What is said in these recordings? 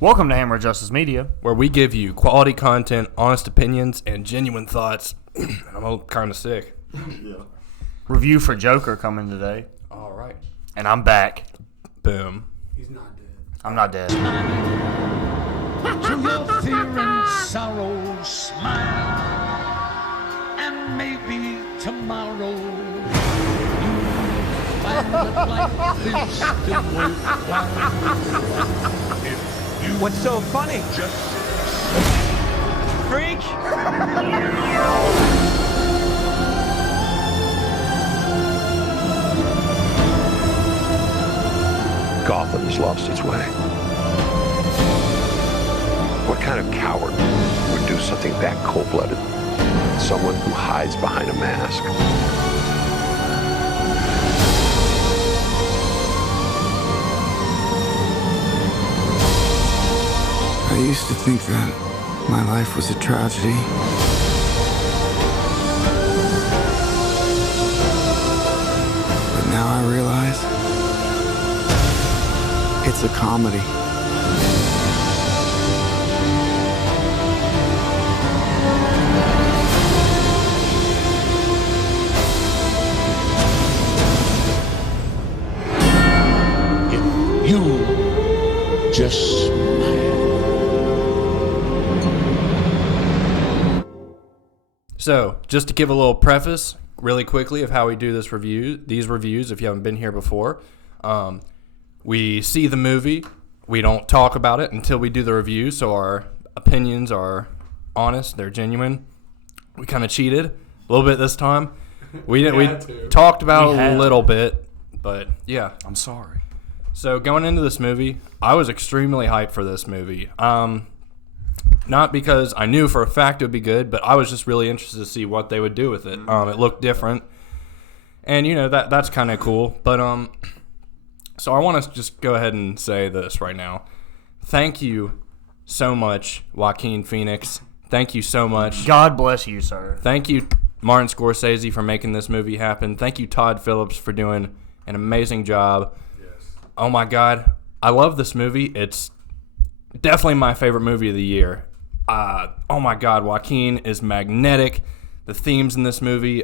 Welcome to Hammer Justice Media, where we give you quality content, honest opinions, and genuine thoughts. I'm kind of sick. Yeah. Review for Joker coming today. All right. And I'm back. Boom. He's not dead. I'm not dead. To your fear and sorrow, smile, and maybe tomorrow you find that life is still worthwhile. What's so funny? Just Freak! Gotham has lost its way. What kind of coward would do something that cold-blooded? Someone who hides behind a mask. I used to think that my life was a tragedy. But now I realize it's a comedy. if you just smile. So, just to give a little preface really quickly of how we do these reviews, if you haven't been here before, we see the movie. We don't talk about it until we do the review, so our opinions are honest, they're genuine. We kind of cheated a little bit this time. We talked about it a little bit, but yeah. I'm sorry. So going into this movie, I was extremely hyped for this movie. Not because I knew for a fact it would be good, but I was just really interested to see what they would do with it. It looked different, and you know that's kind of cool. But so I want to just go ahead and say this right now. Thank you so much, Joaquin Phoenix. Thank you so much. God bless you, sir. Thank you, Martin Scorsese, for making this movie happen. Thank you, Todd Phillips, for doing an amazing job. Yes. Oh my God, I love this movie. It's definitely my favorite movie of the year. Oh my God, Joaquin is magnetic. The themes in this movie,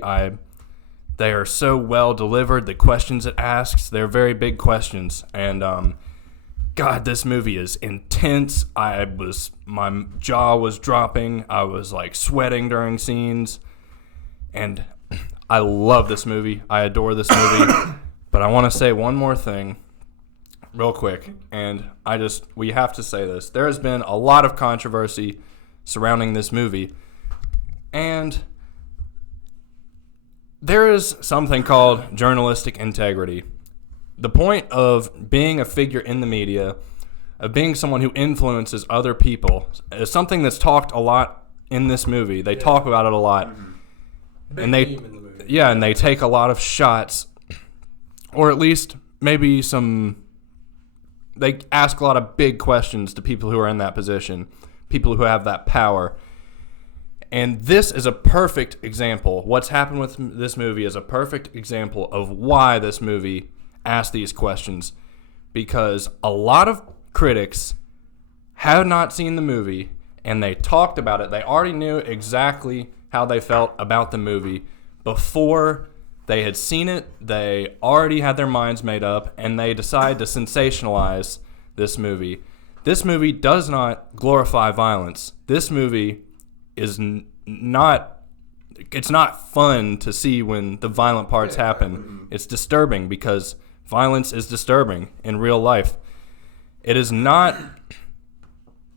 they are so well delivered. The questions it asks, they're very big questions. And God, this movie is intense. My jaw was dropping. I was like sweating during scenes. And I love this movie. I adore this movie. But I want to say one more thing real quick. And we have to say this. There has been a lot of controversy surrounding this movie. And there is something called journalistic integrity. The point of being a figure in the media, of being someone who influences other people, is something that's talked a lot in this movie. They talk about it a lot. Big theme in the movie. Yeah, and they take a lot of shots, or at least maybe they ask a lot of big questions to people who are in that position, people who have that power. And this is a perfect example. What's happened with this movie is a perfect example of why this movie asked these questions. Because a lot of critics have not seen the movie, and they talked about it. They already knew exactly how they felt about the movie before they had seen it. They already had their minds made up, and they decided to sensationalize this movie. This movie does not glorify violence. This movie is not fun to see when the violent parts happen. It's disturbing because violence is disturbing in real life. It is not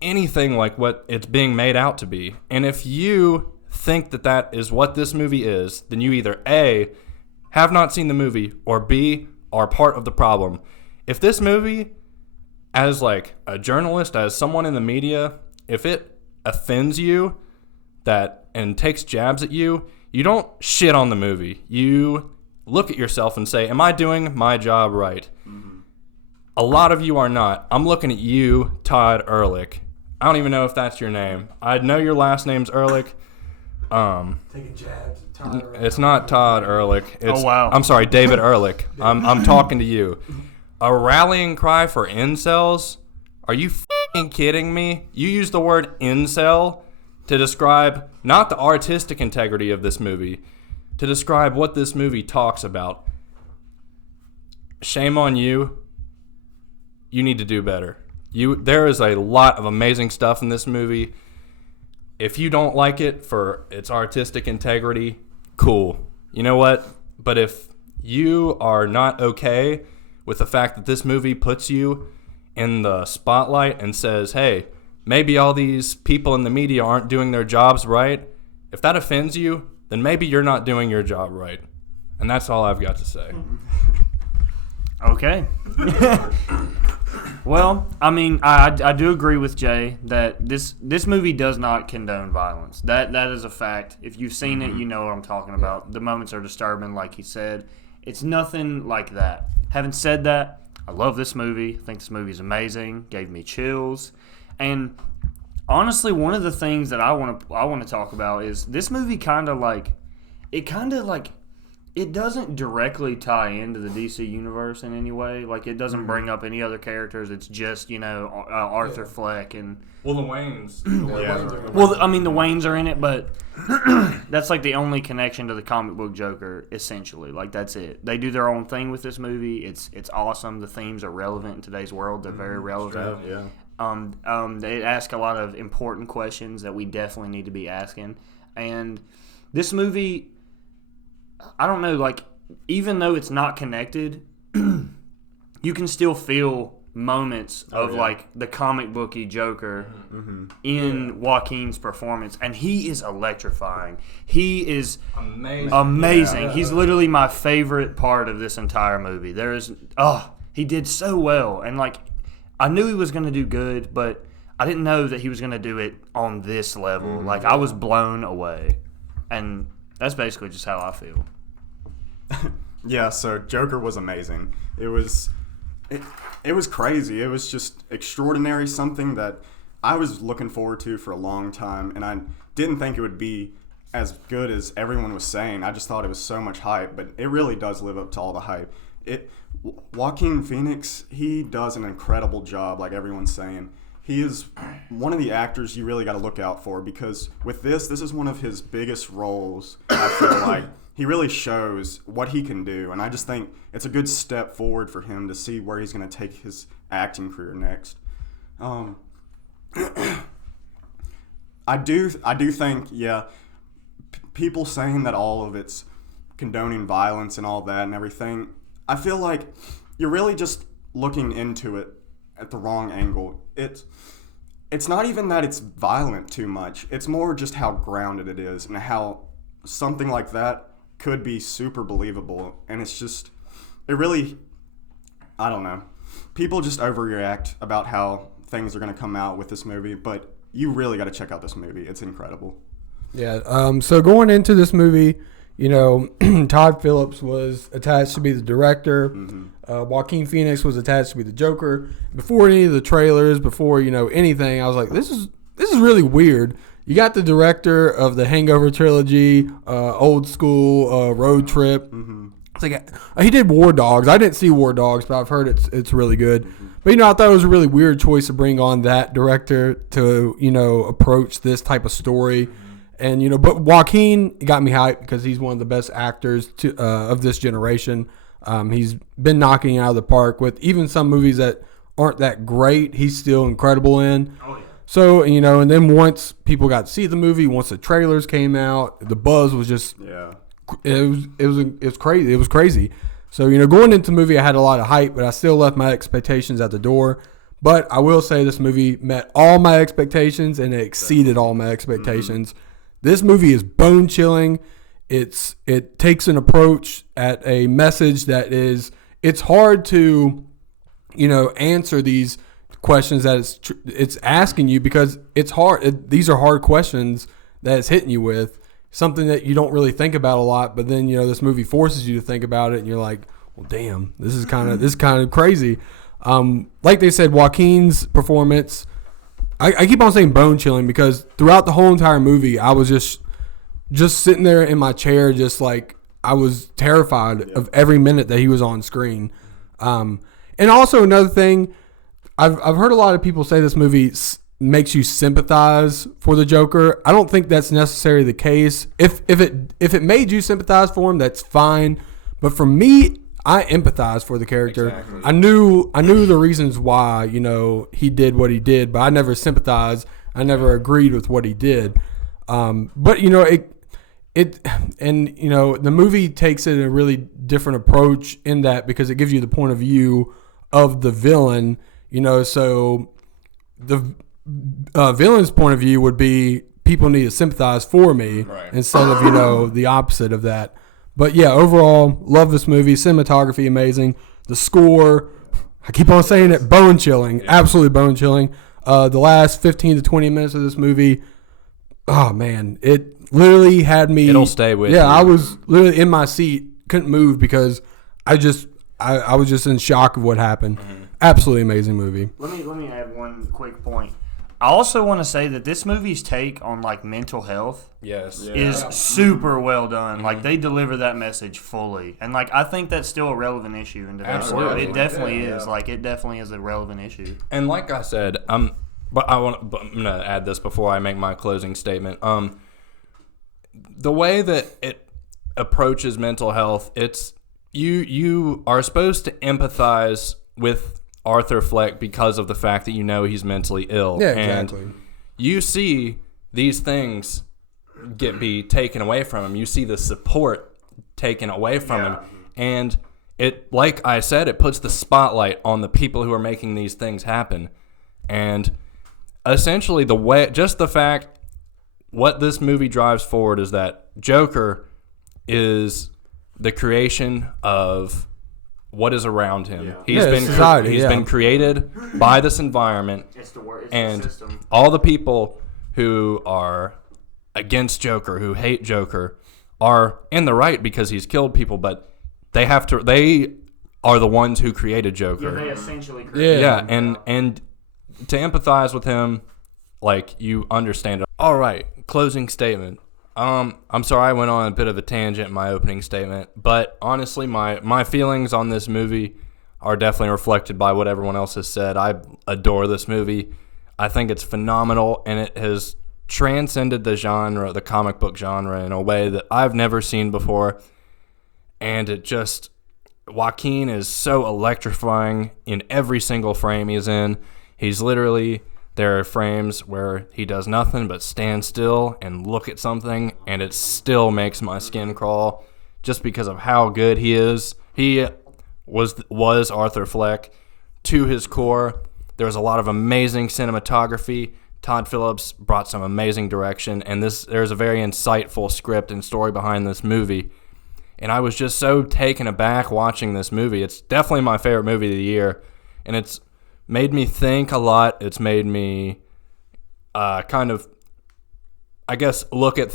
anything like what it's being made out to be. And if you think that is what this movie is, then you either A, have not seen the movie, or B, are part of the problem. If this movie, as like a journalist, as someone in the media, if it offends you and takes jabs at you, you don't shit on the movie. You look at yourself and say, am I doing my job right? Mm-hmm. A lot of you are not. I'm looking at you, Todd Ehrlich. I don't even know if that's your name. I know your last name's Ehrlich. Taking jabs at Todd Ehrlich. It's not Todd Ehrlich. It's, Oh, wow. I'm sorry, David Ehrlich. I'm talking to you. A rallying cry for incels? Are you fucking kidding me? You use the word incel to describe not the artistic integrity of this movie, to describe what this movie talks about. Shame on you. You need to do better. There is a lot of amazing stuff in this movie. If you don't like it for its artistic integrity, cool. You know what? But if you are not okay with the fact that this movie puts you in the spotlight and says, hey, maybe all these people in the media aren't doing their jobs right, if that offends you, then maybe you're not doing your job right. And that's all I've got to say. Okay. Well, I mean, I do agree with Jay that this movie does not condone violence. That is a fact. If you've seen it, you know what I'm talking about. The moments are disturbing, like he said. It's nothing like that. Having said that, I love this movie. I think this movie is amazing. Gave me chills. And honestly, one of the things that I want to talk about is this movie it doesn't directly tie into the DC universe in any way. Like, it doesn't bring up any other characters. It's just, Arthur Fleck and... Well, the Waynes. the Waynes are in it, but that's, like, the only connection to the comic book Joker, essentially. Like, that's it. They do their own thing with this movie. It's awesome. The themes are relevant in today's world. They're very relevant. Yeah. They ask a lot of important questions that we definitely need to be asking. And this movie... I don't know, like, even though it's not connected, you can still feel moments of, like, the comic booky Joker in Joaquin's performance. And he is electrifying. He is amazing. Yeah. He's literally my favorite part of this entire movie. He did so well. And, like, I knew he was going to do good, but I didn't know that he was going to do it on this level. Like, I was blown away. And... that's basically just how I feel. Yeah, so Joker was amazing. It was crazy. It was just extraordinary, something that I was looking forward to for a long time, and I didn't think it would be as good as everyone was saying. I just thought it was so much hype, but it really does live up to all the hype. Joaquin Phoenix, he does an incredible job, like everyone's saying. He is one of the actors you really got to look out for, because with this is one of his biggest roles. I feel like he really shows what he can do, and I just think it's a good step forward for him to see where he's going to take his acting career next. I do think, people saying that all of it's condoning violence and all that and everything, I feel like you're really just looking into it at the wrong angle. It's not even that it's violent too much. It's more just how grounded it is and how something like that could be super believable. And it's just, I don't know. People just overreact about how things are going to come out with this movie, but you really got to check out this movie. It's incredible. Yeah. So going into this movie, Todd Phillips was attached to be the director. Joaquin Phoenix was attached to be the Joker. Before any of the trailers, before anything, I was like, this is really weird. You got the director of the Hangover trilogy, Old School, Road Trip. It's like he did War Dogs. I didn't see War Dogs, but I've heard it's really good. But I thought it was a really weird choice to bring on that director to approach this type of story. And but Joaquin got me hyped because he's one of the best actors of this generation. He's been knocking it out of the park with even some movies that aren't that great. He's still incredible in. Oh yeah. So and then once people got to see the movie, once the trailers came out, the buzz was just it was crazy. It was crazy. So going into the movie, I had a lot of hype, but I still left my expectations at the door. But I will say this movie met all my expectations and it exceeded all my expectations. This movie is bone chilling. It takes an approach at a message that it's hard to answer these questions that it's asking you, because it's hard. These are hard questions that it's hitting you with, something that you don't really think about a lot, but then this movie forces you to think about it, and you're like, well, damn, this is kind of crazy. Like they said, Joaquin's performance, I keep on saying bone chilling because throughout the whole entire movie, I was just sitting there in my chair, just like I was terrified of every minute that he was on screen. And also another thing, I've heard a lot of people say this movie makes you sympathize for the Joker. I don't think that's necessarily the case. If it made you sympathize for him, that's fine. But for me, I empathize for the character. Exactly. I knew the reasons why, he did what he did, but I never sympathized. I never agreed with what he did. But the movie takes it in a really different approach in that, because it gives you the point of view of the villain, so the villain's point of view would be people need to sympathize for me, right, instead of, the opposite of that. But yeah, overall, love this movie. Cinematography, amazing. The score, I keep on saying it, bone chilling, absolutely bone chilling. The last 15 to 20 minutes of this movie, oh man, it literally had me. It'll stay with you. Yeah, I was literally in my seat, couldn't move because I was just in shock of what happened. Mm-hmm. Absolutely amazing movie. Let me add one quick point. I also want to say that this movie's take on mental health is super well done. Mm-hmm. Like, they deliver that message fully, and I think that's still a relevant issue in today's world. It definitely is. It definitely is a relevant issue. And like I said, I'm gonna add this before I make my closing statement. The way that it approaches mental health, it's you are supposed to empathize with Arthur Fleck because of the fact that he's mentally ill. Yeah, exactly. And you see these things be taken away from him. You see the support taken away from him. And it, like I said, it puts the spotlight on the people who are making these things happen. And essentially what this movie drives forward is that Joker is the creation of what is around him. Yeah. He's been created by this environment, and the system. All the people who are against Joker, who hate Joker, are in the right because he's killed people, but they are the ones who created Joker. Yeah, they essentially created him. And to empathize with him, you understand. All right, closing statement. I'm sorry I went on a bit of a tangent in my opening statement, but honestly, my feelings on this movie are definitely reflected by what everyone else has said. I adore this movie. I think it's phenomenal, and it has transcended the comic book genre, in a way that I've never seen before. And Joaquin is so electrifying in every single frame he's in. There are frames where he does nothing but stand still and look at something, and it still makes my skin crawl just because of how good he is. He was Arthur Fleck to his core. There was a lot of amazing cinematography. Todd Phillips brought some amazing direction, and there's a very insightful script and story behind this movie. And I was just so taken aback watching this movie. It's definitely my favorite movie of the year, and it's made me think a lot. It's made me kind of, I guess, look at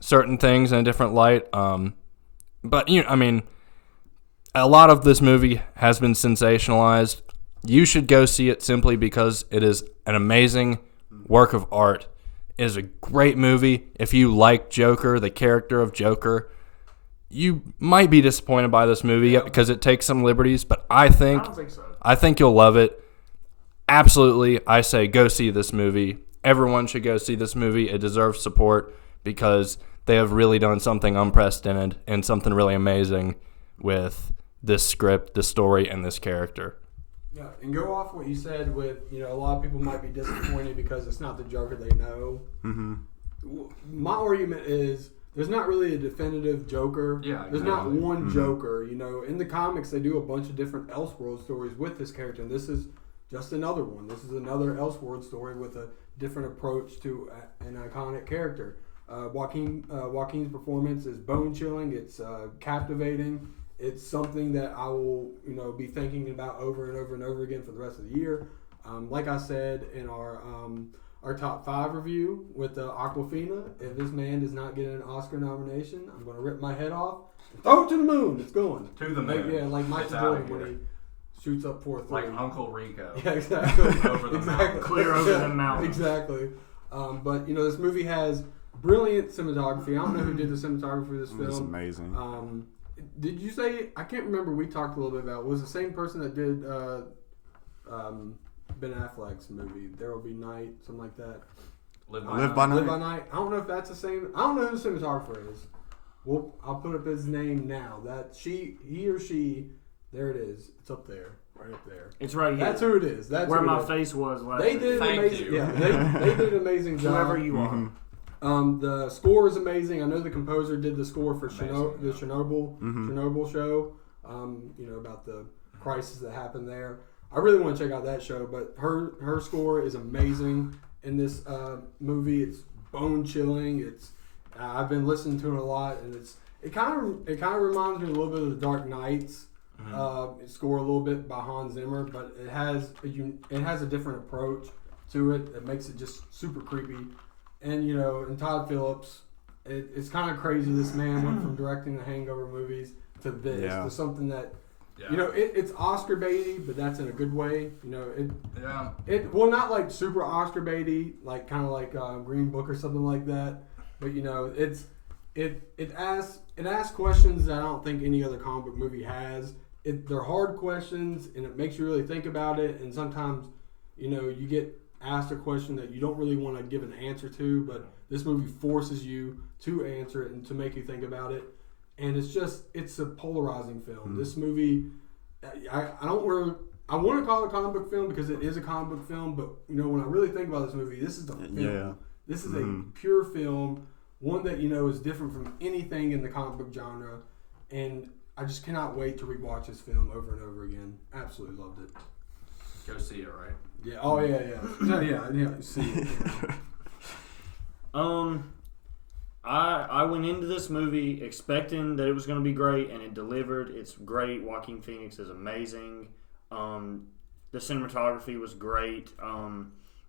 certain things in a different light. But, a lot of this movie has been sensationalized. You should go see it simply because it is an amazing work of art. It is a great movie. If you like Joker, the character of Joker, you might be disappointed by this movie because it takes some liberties, but I don't think so. I think you'll love it. Absolutely, I say go see this movie. Everyone should go see this movie. It deserves support because they have really done something unprecedented and something really amazing with this script, this story, and this character. Yeah, and go off what you said with, a lot of people might be disappointed because it's not the Joker they know. Mm-hmm. My argument is there's not really a definitive Joker. Yeah, there's not one mm-hmm. Joker. In the comics, they do a bunch of different Elseworld stories with this character, and this is just another one. This is another Elseworld story with a different approach to an iconic character. Joaquin's performance is bone-chilling. It's captivating. It's something that I will, be thinking about over and over and over again for the rest of the year. Like I said in our top 5 review with Aquafina, if this man does not get an Oscar nomination, I'm going to rip my head off and throw it to the moon. It's going to the moon. Like Michael Jordan when he shoots up 4-3. Like Uncle Rico. Yeah, exactly. Over the mountain. Clear over the mountain. Exactly. But, this movie has brilliant cinematography. I don't know who did the cinematography for this film. It's amazing. Did you say, I can't remember, we talked a little bit about, was the same person that did Ben Affleck's movie. There Will Be Night, something like that. Live Live by Live Night. by Night. I don't know if that's the same. I don't know who the cinematographer is. Well, I'll put up his name now. That he or she. There it is. It's up there, right up there. It's right here. That's who it is. That's where who my it is. face was last They week. did an Thank amazing. you. Yeah, they did an amazing job. Whoever you are. The score is amazing. I know the composer did the score for Amazing, the Chernobyl show. About the crisis that happened there. I really want to check out that show, but her score is amazing in this movie. It's bone chilling. I've been listening to it a lot, and it kind of reminds me a little bit of the Dark Knight's score a little bit by Hans Zimmer, but it has a different approach to it that makes it just super creepy. And and Todd Phillips, it's kind of crazy. This man went from directing the Hangover movies to this, to something that it's Oscar baity, but that's in a good way. It not like super Oscar baity, like kind of like Green Book or something like that. But it asks questions that I don't think any other comic book movie has. They're hard questions, and it makes you really think about it. And sometimes you get asked a question that you don't really want to give an answer to, but this movie forces you to answer it and to make you think about it. And it's a polarizing film. This movie, I want to call it a comic book film because it is a comic book film, but when I really think about this movie, this is the film. Yeah. This is a pure film, one that is different from anything in the comic book genre, and I just cannot wait to rewatch this film over and over again. Absolutely loved it. Go see it, right? Yeah. Oh yeah. yeah. See it. I went into this movie expecting that it was going to be great, and it delivered. It's great. Joaquin Phoenix is amazing. The cinematography was great.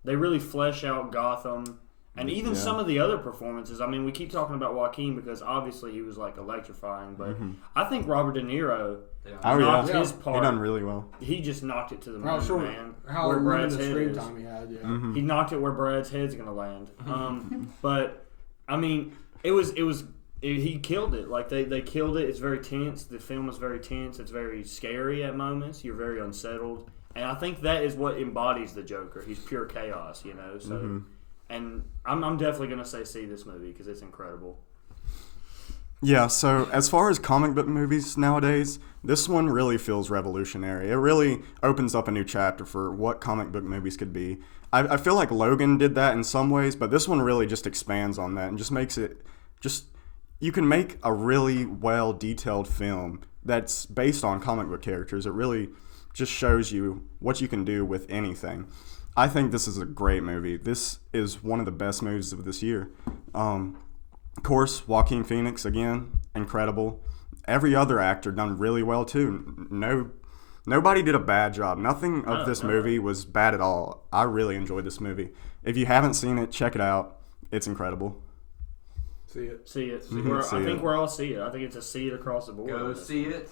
They really flesh out Gotham. And even some of the other performances, I mean, we keep talking about Joaquin because obviously he was like electrifying, but I think Robert De Niro knocked his part. He done really well. He just knocked it to the moon, man. How where limited Brad's the head screen is. time he had, He knocked it where Brad's head's gonna land. But I mean, he killed it. Like they killed it. It's very tense. The film is very tense. It's very scary at moments. You're very unsettled, and I think that is what embodies the Joker. He's pure chaos, So. And I'm definitely going to see this movie because it's incredible. Yeah, so as far as comic book movies nowadays, this one really feels revolutionary. It really opens up a new chapter for what comic book movies could be. I feel like Logan did that in some ways, but this one really just expands on that and just makes it you can make a really well-detailed film that's based on comic book characters. It really just shows you what you can do with anything. I think this is a great movie. This is one of the best movies of this year. Of course, Joaquin Phoenix, again, incredible. Every other actor done really well, too. Nobody did a bad job. Nothing of this movie was bad at all. I really enjoyed this movie. If you haven't seen it, check it out. It's incredible. See it. I think we're all see it. I think it's a see it across the board. Go see it.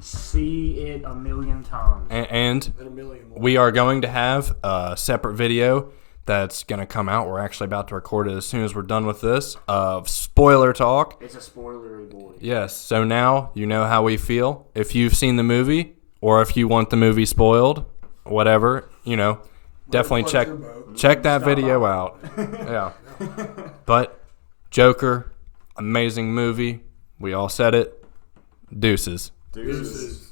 See it a million times. And And a million more. we are going to have a separate video that's going to come out. We're actually about to record it as soon as we're done with this, of spoiler talk. It's a spoilery boy. Yes, so now you know how we feel. If you've seen the movie, or if you want the movie spoiled, whatever, definitely check that video out. Yeah. But Joker, amazing movie. We all said it. Deuces. Deuces.